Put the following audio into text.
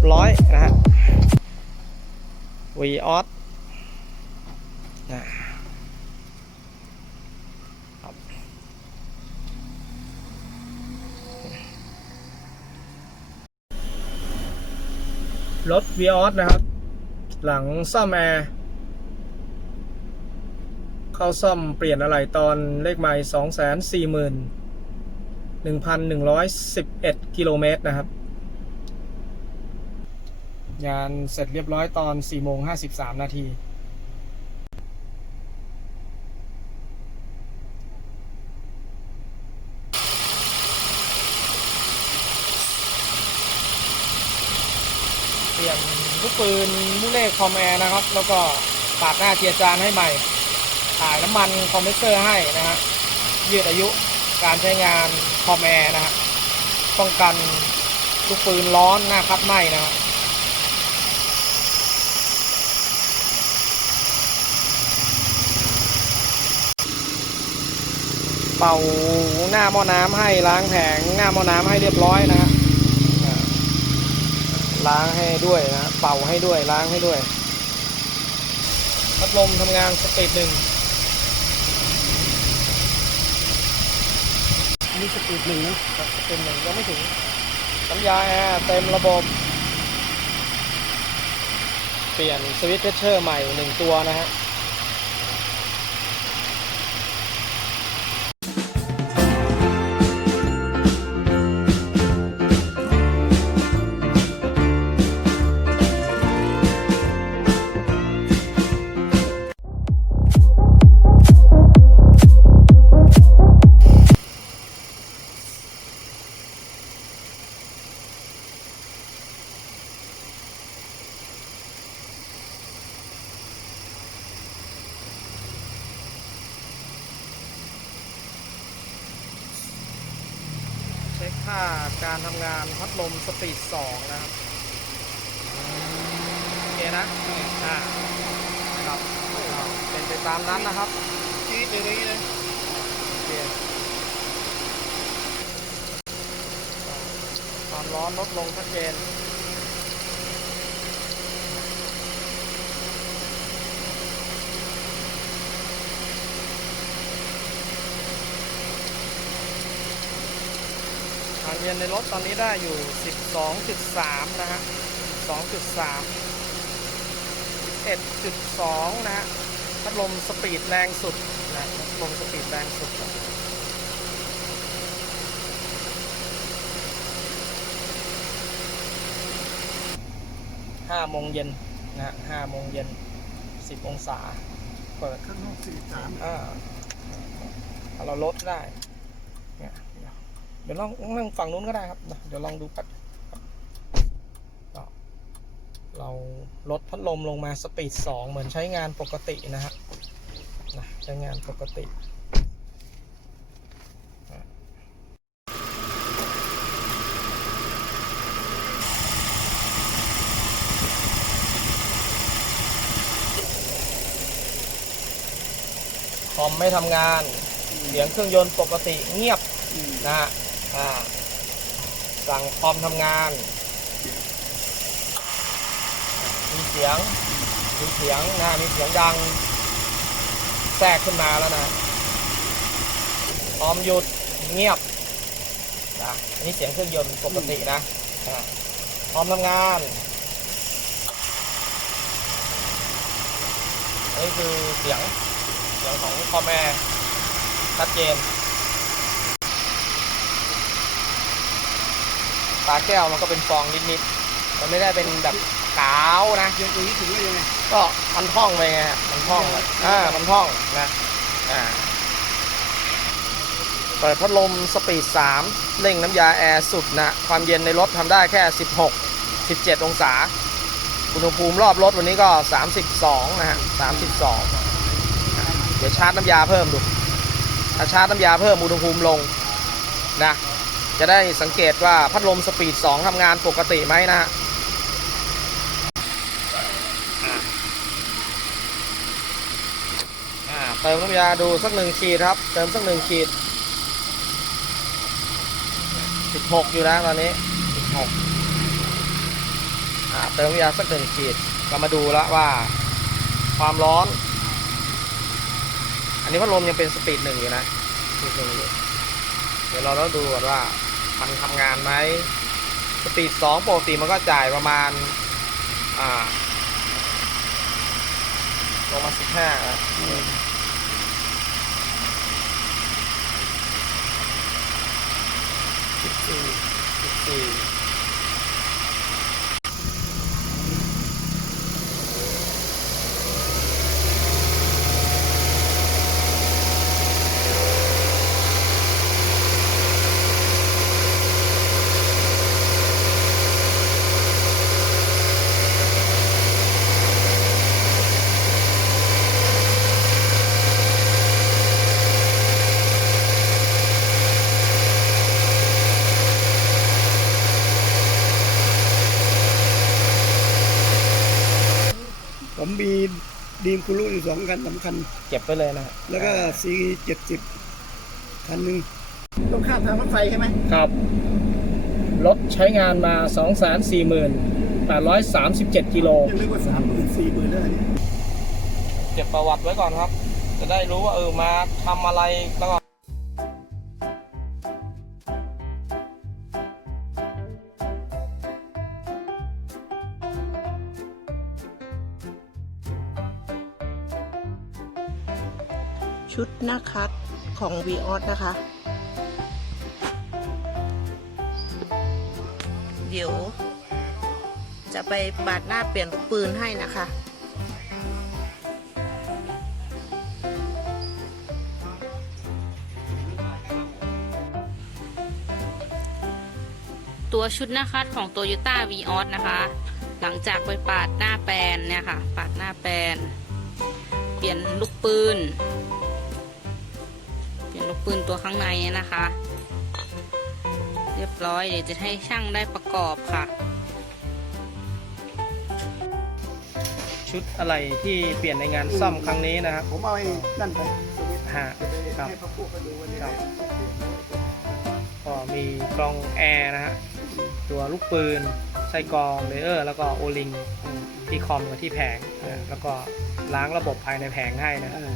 บร้อยนะฮะวีออสนะครับรถวีออสนะครับ หลังซ่อมแอร์ เข้าซ่อมเปลี่ยนอะไรตอนเลขไมล์สองแสนสี่หมื่นหนึ่งพันหนึ่งร้อยสิบเอ็ดกิโลเมตรนะครับ งานเสร็จเรียบร้อยตอน4โมง53 นาที เปลี่ยนลูกปืนลูกเล่คอมแอร์นะครับ แล้วก็ปาดหน้าเจียร์จานให้ใหม่ถ่ายน้ำมันคอมเพรสเซอร์ให้นะฮะ ยืดอายุการใช้งานคอมแอร์นะฮะ ป้องกันลูกปืนร้อนหน้าคัดไหม้นะฮะ เป่าหน้าหม้อน้ำให้ล้างแผงหน้าหม้อน้ำให้เรียบร้อยนะฮะอ่าล้างให้ด้วยนะเป่าให้ด้วยล้างให้ด้วยพัดลมทำงานสปีดหนึ่งนี่สปีดหนึ่งนะครับสปีดหนึ่งยังไม่ถึงน้ำยาแอร์เต็มระบบ เปลี่ยนสวิตช์เพชเชอร์ใหม่หนึ่งตัวนะฮะ คค่าการทำงานพัดลมสปีด2นะครับโอเคนะอ่าครับอ่าเป็นไปตามนั้นนะครับจี๊ดเลยนี่เลยโอเคความร้อนลดลงชัดเจน ความเย็นในรถตอนนี้ได้อยู่ 12.3 นะฮะ 12.3 11.2 นะฮะพัดลมสปีดแรงสุดนะพัดลมสปีดแรงสุดนะห้าโมงเย็นนะฮะห้าโมงเย็นสิบองศา เปิดข้างนอกสี่สามอ่าเอาเราลดได้เนี่ยเดี๋ยวเดี๋ยวลองนั่งฝั่งนู้นก็ได้ครับนะเดี๋ยวลองดูแป๊บครับก็เราลดพัดลมลงมาสปีดสองเหมือนใช้งานปกตินะฮะนะใช้งานปกติคอมไม่ทำงาน เสียงเครื่องยนต์ปกติเงียบนะฮะ สั่งคอมทำงาน มีเสียง มีเสียงนะ มีเสียงดัง แทรกขึ้นมาแล้วนะคอมหยุดเงียบนะอันนี่เสียงเครื่องยนต์ปกตินะอ่าคอมทำงานนี่คือเสียงเสียงของคอมแอร์ชัดเจน ปลาแก้วมันก็เป็นฟองนิดๆมันไม่ได้เป็นแบบขาวนะเดี๋ยวตรงนี้ถึงว่ายังไงก็มันท่องไปไงฮะมันท่องไปอ่ามันท่องนะอ่าเปิดพัดลมสปีด 3 เร่งน้ำยาแอร์สุดนะ ความเย็นในรถทำได้แค่ 16 17 องศา อุณหภูมิรอบรถวันนี้ก็ 32 นะฮะ 32 เดี๋ยวชาร์จน้ำยาเพิ่มดู ถ้าชาร์จน้ำยาเพิ่มอุณหภูมิลงนะ จะได้สังเกตว่าพัดลมสปีด 2ทำงานปกติไหมนะฮะอ่าเติมน้ำยาดูสักหนึ่งขีดครับ เติมสักหนึ่งขีด 16 อยู่นะตอนนี้ 16อ่าเติมน้ำยาสักหนึ่งขีดเรามาดูแล้วว่าความร้อน อันนี้พัดลมยังเป็นสปีดหนึ่งอยู่นะสปีดหนึ่งอยู่เดี๋ยวเราต้องดูก่อนว่า มันทำงานไหมสปีดสองปกติมันก็จ่ายประมาณอ่าลงมาสิบห้าสิบสี่สิบสี่ ผมมี ดีมคุรุอยู่สองคันสำคัญ เก็บไปเลยนะฮะแล้วก็ซีเจ็ดสิบคันหนึ่งต้องข้ามทางรถไฟใช่ไหมครับ รถใช้งานมา2 4 8 3 7กิโลยังเรียกว่าสามหมื่นสี่หมื่นได้เนี่ยเก็บประวัติไว้ก่อนครับ จะได้รู้ว่าเออมาทำอะไรแล้วก็ ชุดหน้าคัดของ v ีออสนะคะ เดี๋ยว จะไปปาดหน้าเปลี่ยนปืนให้นะคะตัวชุดหน้าคัดของ Toyota v ีออสนะคะ หลังจากไปปาดหน้าแปลนเนี่ยค่ะ ปาดหน้าแปลนเปลี่ยนลูกปืน ปลี่ยนลูกปืนตัวข้างในนะคะ เรียบร้อยเดี๋ยวจะให้ช่างได้ประกอบค่ะ ชุดอะไรที่เปลี่ยนในงานซ่อมครั้งนี้นะครับผมเอาไอ้นั่นไปฮะครับให้เขาพวกกันดูวันนี้ครับก็มีกล้องแอร์นะฮะตัวลูกปืนไส้กรองเลเยอร์แล้วก็โอลิงที่คอมกับที่แผงนะแล้วก็ล้างระบบภายในแผงให้นะเออ